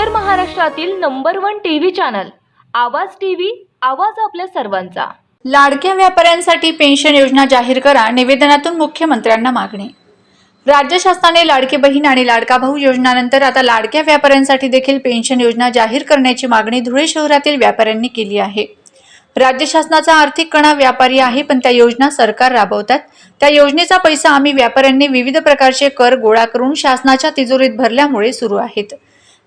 उत्तर महाराष्ट्रातील number one TV channel. आवाज टीव्ही आवाज आपल्या सर्वांचा. लाडक्या व्यापाऱ्यांसाठी पेन्शन योजना जाहीर करा निवेदनातून मुख्यमंत्र्यांना मागणी. राज्य शासनाने लाडकी बहीण आणि लाडका भाऊ योजनानंतर आता लाडक्या व्यापाऱ्यांसाठी देखील पेन्शन योजना जाहीर करण्याची मागणी धुळे शहरातील व्यापाऱ्यांनी केली आहे. राज्य शासनाचा आर्थिक कणा व्यापारी आहे पण त्या योजना सरकार राबवतात. त्या योजनेचा पैसा आम्ही व्यापाऱ्यांनी विविध प्रकारचे कर गोळा करून शासनाच्या तिजोरीत भरल्यामुळे सुरू आहेत.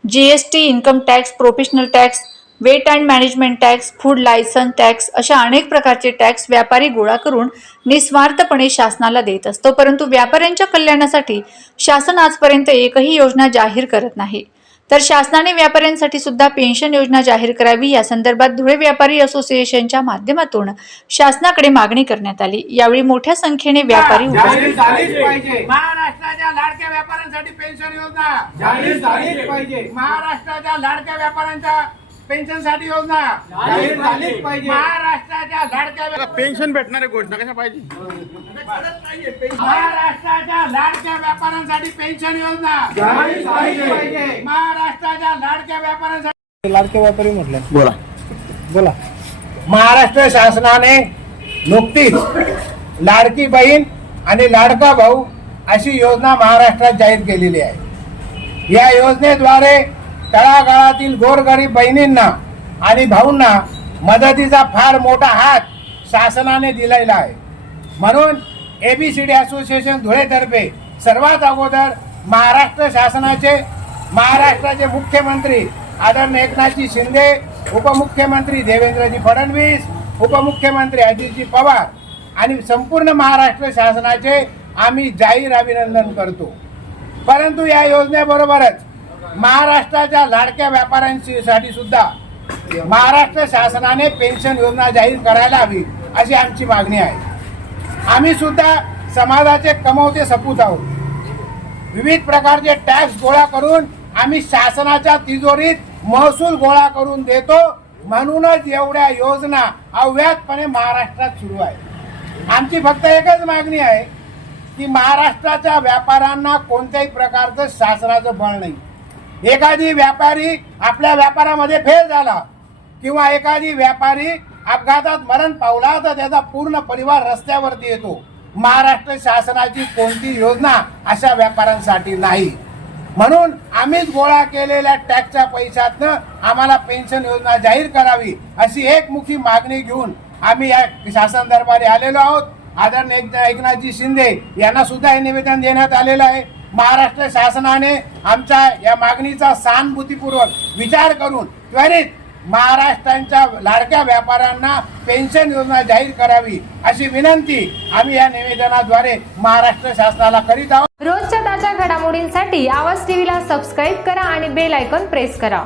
GST income tax professional tax VAT and management tax food license tax अशा अनेक प्रकारचे टॅक्स व्यापारी गोळा करून निस्वार्थपणे शासनाला देत असतो. परंतु व्यापाऱ्यांच्या कल्याणासाठी शासन आजपर्यंत एकही योजना जाहीर करत नाही. तर शासनाने व्यापाऱ्यांसाठी सुद्धा पेन्शन योजना जाहीर करावी. या संदर्भात धुळे व्यापारी असोसिएशनच्या माध्यमातून शासनाकडे मागणी करण्यात आली. यावेळी मोठ्या संख्येने व्यापारी लाडक्या व्यापाऱ्यांसाठी पेन्शन योजना. जाहीर झालीच पाहिजे. महाराष्ट्राच्या लाडक्या व्यापाऱ्यांच्या पेन्शनसाठी योजना. जाहीर झालीच पाहिजे. महाराष्ट्राच्या लाडक्या व्या- पेन्शन भेटणारी घोषणा कशा पाहिजे? महाराष्ट्राच्या लाडक्या व्यापाऱ्यांसाठी पेन्शन योजना. जाहीर झालीच पाहिजे. महाराष्ट्राच्या लाडक्या व्यापाऱ्यांसाठी लाडके व्यापारी म्हटलं. बोला. बोला. महाराष्ट्र शासनाने नुकतीच लाडकी बहीण आणि लाडका भाऊ अशी योजना महाराष्ट्रात जाहीर केलेली आहे. या योजनेद्वारे तळागाळातील गोरगरीब बहिणींना आणि भाऊंना मदतीचा फार मोठा हात शासनाने दिलेला आहे. म्हणून एबीसीडी असोसिएशन धुळेतर्फे सर्वात अगोदर महाराष्ट्र शासनाचे महाराष्ट्राचे मुख्यमंत्री आदरणीय एकनाथजी शिंदे उपमुख्यमंत्री देवेंद्रजी फडणवीस उपमुख्यमंत्री अजितजी पवार आणि संपूर्ण महाराष्ट्र शासनाचे आम्ही जाहीर अभिनंदन करतो. परंतु या योजनेबरोबरच महाराष्ट्राच्या लाडक्या व्यापाऱ्यांसाठी सुद्धा महाराष्ट्र शासनाने पेन्शन योजना जाहीर करायला हवी अशी आमची मागणी आहे. आम्ही सुद्धा समाजाचे कमवते सपूत आहोत. विविध प्रकारचे टॅक्स गोळा करून आम्ही शासनाच्या तिजोरीत महसूल गोळा करून देतो म्हणूनच एवढ्या योजना अव्यातपणे महाराष्ट्रात सुरू आहे आमची फक्त एकच मागणी आहे की महाराष्ट्राच्या व्यापाऱ्यांना कोणत्याही प्रकारचं शासनाचं बळ नाही. एखादी व्यापारी आपल्या व्यापारामध्ये फेल झाला किंवा एखादी व्यापारी अपघातात मरण पावला तर त्याचा पूर्ण परिवार रस्त्यावरती येतो. महाराष्ट्र शासनाची कोणती योजना अशा व्यापाऱ्यांसाठी नाही? म्हणून आम्हीच गोळा केलेल्या टॅक्सच्या पैशातनं आम्हाला पेन्शन योजना जाहीर करावी अशी एकमुखी मागणी घेऊन आम्ही या शासन दरबारी आलेलो आहोत. आदरणीय एक- एकनाथजी शिंदे यांना सुद्धा हे निवेदन देण्यात आलेलं आहे. महाराष्ट्र शासनाने आमच्या या मागणीचा सहानुभूतीपूर्वक विचार करून त्वरित महाराष्ट्रांच्या लाडक्या व्यापाऱ्यांना पेन्शन योजना जाहीर करावी अशी विनंती आम्ही या निवेदनाद्वारे महाराष्ट्र शासनाला करीत आहोत. रोजच्या ताज्या घडामोडींसाठी आवाज टीव्हीला सबस्क्राईब करा आणि बेल आयकॉन प्रेस करा.